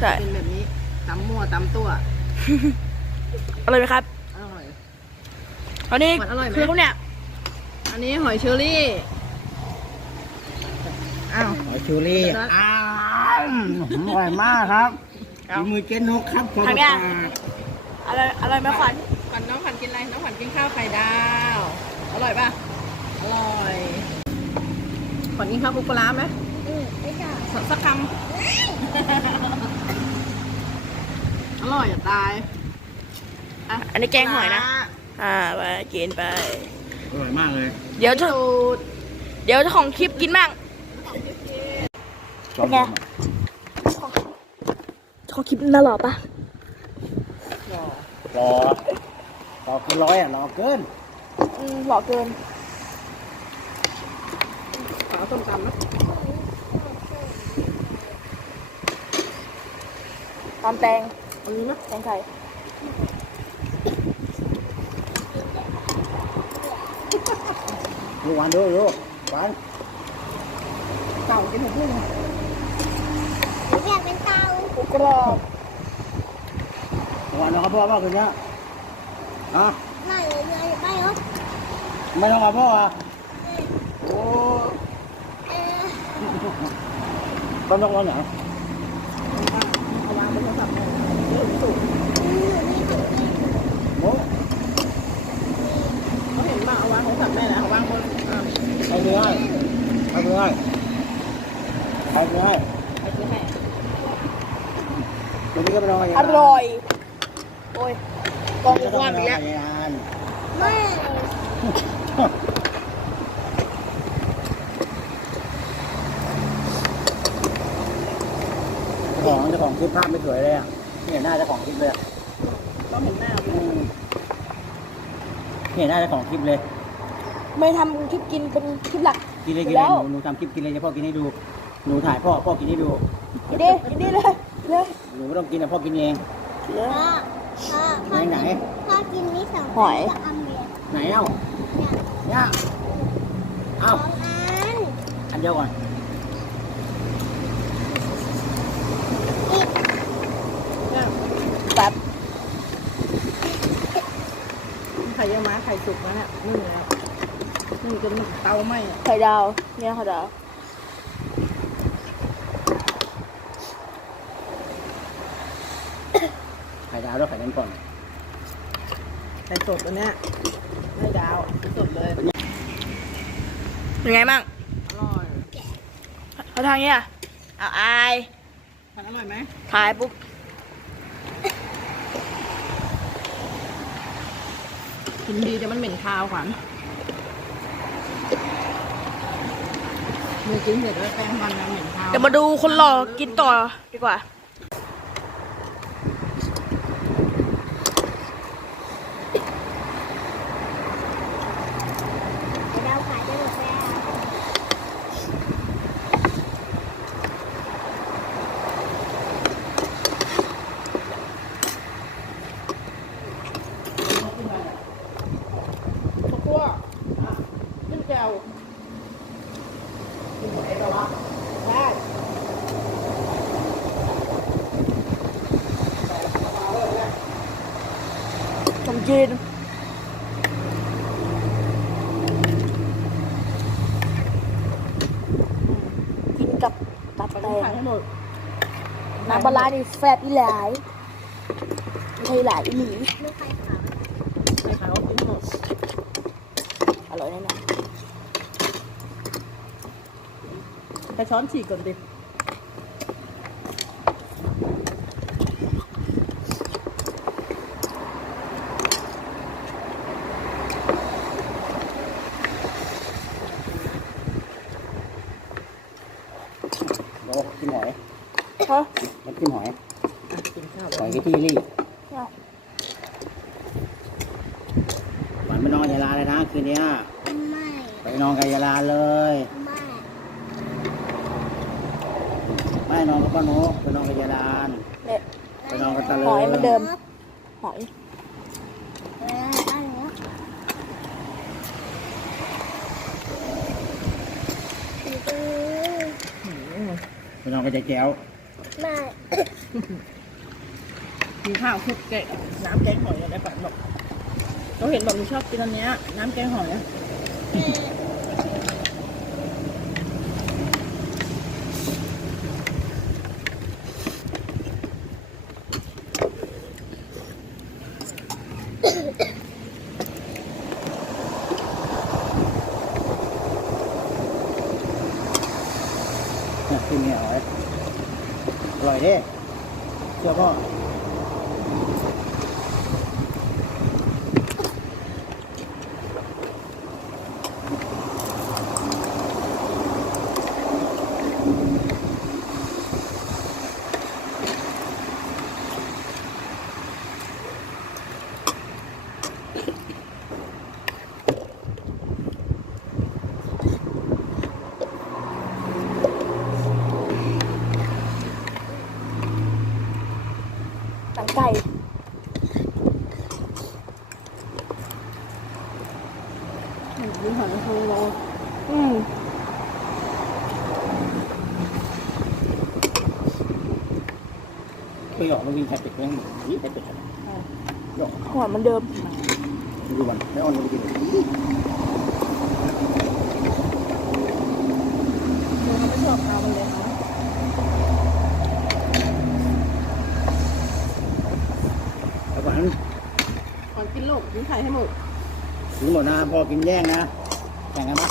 ใช่ เป็นแบบนี้ตำมั่วตำตัวอร่อยไหมครับ อร่อย อันนี้มันอร่อยไหม คือเขาเนี่ย อันนี้หอยเชอรี่อ้าวหอยชูรี่แล้วอ้าวอร่อยมากครับฝีมือเจ๊นกครับขอบทางคุณเนี้ยครับอร่อยอร่อยไหมขวัญขวัญน้องขวัญกินอะไรน้องขวัญกินข้าวไข่ดาวอร่อยป่ะอร่อยขวัญกินข้าวคลุกปลาร้าไหมอืมไม่ชอบสักสักคำ อร่อยอย่าตายะอันนี้แกงหอยนะ อ่าไปกินไป อร่อยมากเลยเดี๋ยวเจ้าสูตรเดี๋ยวเจ้าของคลิปกินบ้างเป็นไงเจ้าของคลิปน่าหล่อปะรอรอเกินร้อยอะรอเกินอืมหล่อเกินขอส้มตำนะตามแตง อันนี้ไหมแตงไทยดูหวานดูดูหวานเต่ากินหัวพุ่งหนูอยากเป็นเตาก สูงโอ้เขาเห็นป่ะเอาวางโทรศัพท์แม่นะเอาวางบนอ่าใครซื้อให้ใครซื้อให้ใครซื้อให้ไปซื้อเดี๋ยวนี้ก็ไปลองอร่อย โอ้ยกองกว้างอีกแล้วไม่ของเจ้าของคลิปภาพไม่สวยเลยอะ เห็นหน้าเจ้าของคลิปเลยอะต้องเห็นหน้าอืมไม่เห็นหน้าเจ้าของคลิปเลย ไม่ทำคลิปกินเป็นคลิปหลัก กินเลยกินแล้เลยว หนูหนูทำคลิปกินเลยจะพ่อกินให้ดู หนูถ่ายพ่อพ่อกินให้ดู กินดิกินดิเลยเลยหนูไม่ต้องกินนะพ่อกินเอง เลย พ่อพ่อพ่อไหนไหน พ่อกินนี่สองหอยจะอันเดียวไหนเอ้าเนี่ยเนี่ยเอ้า สองอันอันเดียวก่อน เนี่ย แบบ ไข่เยอะมาไข่สุกนะเนี่ยนี่นะนี่จนเตาไหม้อะไข่ดาวเนี่ยไข่ดาวไข่ดาวแล้วไข่นั้นก่อนไข่สดอันเนี้ยไม่ดาวสดเลยเป็นไงมั่งอร่อยเขาทางเนี้ยเอาอายมันอร่อยไหมถ่ายปุ๊บ กินดีแต่มันเหม็นคาวขวัญมือกินเสร็จแล้วแป้งมันนะเหม็นคาว เดี๋ยวมาดูคนหล่อกินต่อดีกว่าขายได้หมดแล้ว ข้าวคั่วขึ้นแก้วกินหมดไอ้ตัววะได้ ขนม จีนกินกับตับไปแตต้องขายงให้หมดน้ำปลาร้านี่แซ่บอีหลายไม่ใช่หลายอีหลีลูกไข่ขาวไปขายเอากินให้หมดอร่อยแน่นอนไปช้อนฉีกก่อนดิ โอ้กินหอย ฮะมันกินหอยอะกินข้าวหอยกะทิรี่เอาหวานไปนอนกับยายลาเลยนะคืนนี้ไม่ไปนอนกับยายลาเลยไม่ไม่นอนกับป้าโนกไปนอนกับยายลานเนี่ยไปนอนกับตาเลยหอยเหมือนเดิมหอยเอออันนี้ไปนอนกับยายแก้ว ไม่กินข้าวคลุกแกงน้ำแกงหอยอะไรฝันบอกเราเห็นบอกหนูชอบกินอันเนี้ย น้ำแกงหอยอะเนี่ยที่นี่อร่อย อร่อยเด้เชื่อพ่อ ไก่มีหอยนางรมโลอืมไปหยอกมันกินไข่เป็ดยังยี่ไข่เป็ดหยอกหัวมันเดิมดูมันไม่อ่อนมันกินหนูเขาไม่ชอบเอามันเลยนะ แล้วก่อน กินไข่ให้หมดกินหมดนะพอกินแย่งนะแข่งกันปะ